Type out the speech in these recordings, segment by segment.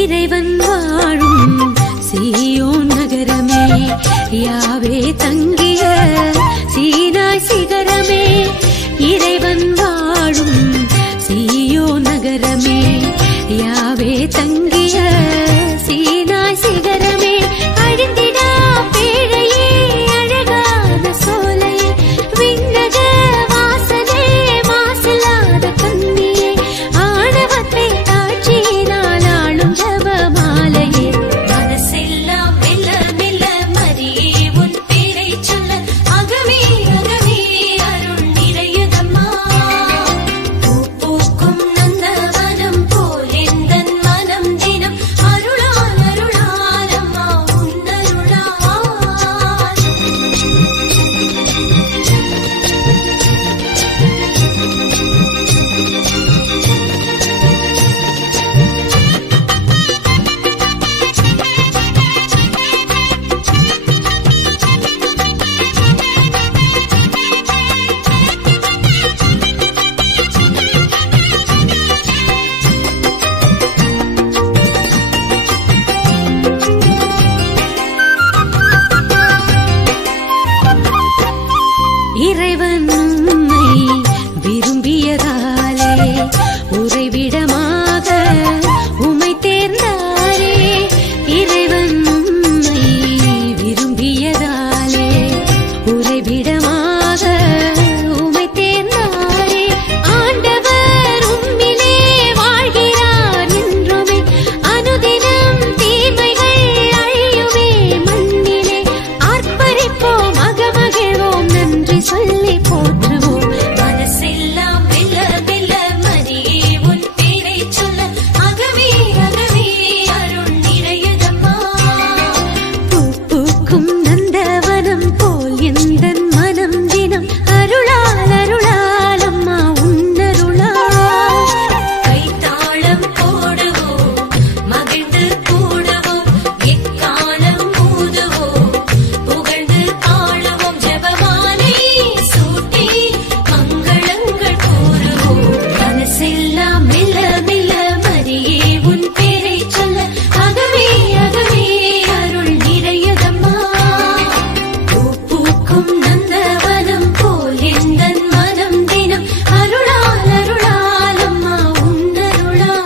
இறைவன் வாழும் சீயோன் நகரமே, யாவே தங்கிய சீனாய் சிகரமே. இறைவன் வாழும் சீயோன் நகரமே, யாவே தங்கிய சீனாய் சிகரமே. அழிந்திடா பேழையே, அழகான சோலையே, விண்ணக வாசலே, மாசில்லாத கண்ணியே, ஆணவத்தை தாட்சியினால் ஆளும் ஜபமாலையே. மனசெல்லாம் மெல்ல மெல்ல மரியே உன் பேரை சொல்ல, அகமே அகமே அருள் நிறையுதம்மா. பூ பூக்கும் நந்தவனம் போல் எந்தன் மனம் தினம் அருளால் அருளால் அம்மா உன்னருளால். இறைவன் உம்மை விரும்பியதாலே உறைவிடமாக உம்மை தேர்ந்தாரே. இறைவன் உம்மை விரும்பியதாலே உறைவிடமாக உம்மை தேர்ந்தாரே. ஆண்டவர் உம்மிலே வாழ்கிறார் என்றுமே, அனுதினம் தீமைகள் அழியுமே மண்ணிலே. ஆர்ப்பரிப்போம் அகமகிழ்வோம், நன்றி சொல்லி போற்றுவோம். மனசெல்லாம் மெல்ல மெல்ல மரியே உன் பேரை சொல்ல, அகமே அகமே அருள் நிறையுதம்மா. பூ பூக்கும் நந்தவனம் போல் எந்தன் மனம் தினம் அருளால் அருளால் அம்மா உன்னருளால். கைத்தாளம் போடுவோம், மகிழ்ந்து கூடுவோம், எக்காலம் ஊதுவோம், புகழ்ந்து ஆளுவோம், ஜெபமாலை சூட்டி மங்களங்கள் கூறுவோம். மனசெல்லாம் மெல்ல மெல்ல மரியே உன் பேரை சொல்ல, அகமே அகமே அருள் நிறையுதம்மா. பூ பூக்கும் நந்தவனம் போல் எந்தன் மனம் தினம் அருளால் அருளால் அம்மா உன்னருளால்.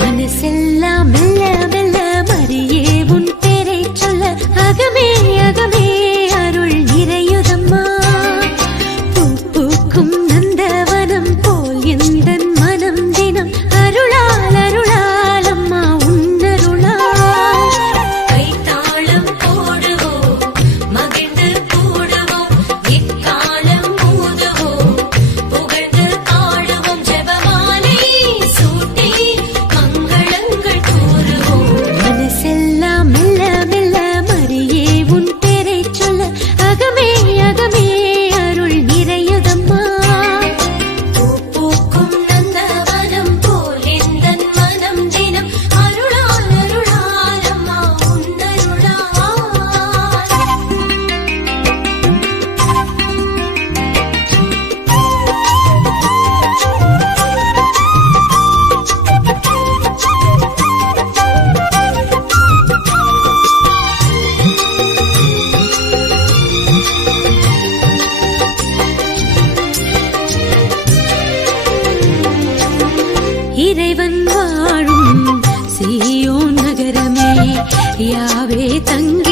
மனசெல்லாம் மெல்ல மெல்ல மரியே உன் பேரை சொல்ல, அகமே அகமே அருள் நிறையுதம்மா. பூ பூக்கும் நந்தவனம் போல் எந்தன் மனம் தினம் அருளால் அருளால் அம்மா உன்னருளால். கைத்தாளம் போடுவோம், மகிழ்ந்து கூடுவோம், எக்காலம் ஊதுவோம், புகழ்ந்து ஆடுவோம், ஜெபமாலை சூட்டி மங்களங்கள் கூறுவோம். மனசெல்லாம் மெல்ல மெல்ல மரியே உன் பேரை சொல்ல, அகமே அகமே அருள் நிறையுதம்மா. பூ பூக்கும் நந்தவனம் போல் எந்தன் மனம் தினம் அருளால் அருளால் அம்மா உன்னருளால். இறைவன் வாழும் சீயோன் நகரமே, யாவே தங்கிய